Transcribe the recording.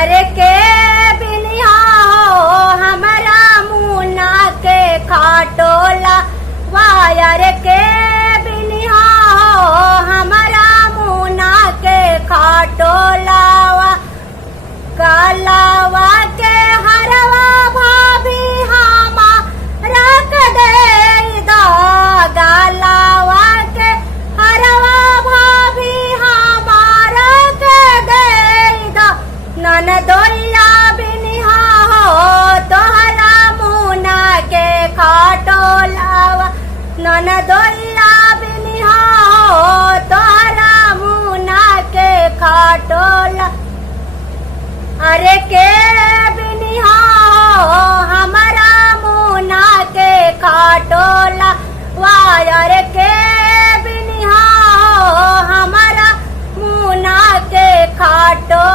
अरे के बिनिया हो हमारा मुना के खाटोला वायर के बिनिया हो हमारा मुना के खाटोला कालावा के हरवा भाभी हामा रख दे दा गालावा के हरवा भाभी हामा रख दे दा ननदोइया बिनिहा हो तोहरा मुना के खाटोलावा ननदोइया बिनिहा हो तोहरा मुना के खाटोला अरे के बिनिहा हो हमारा मुना के खाटोला वायर के बिनिहा हो हमारा मुना के खाटोला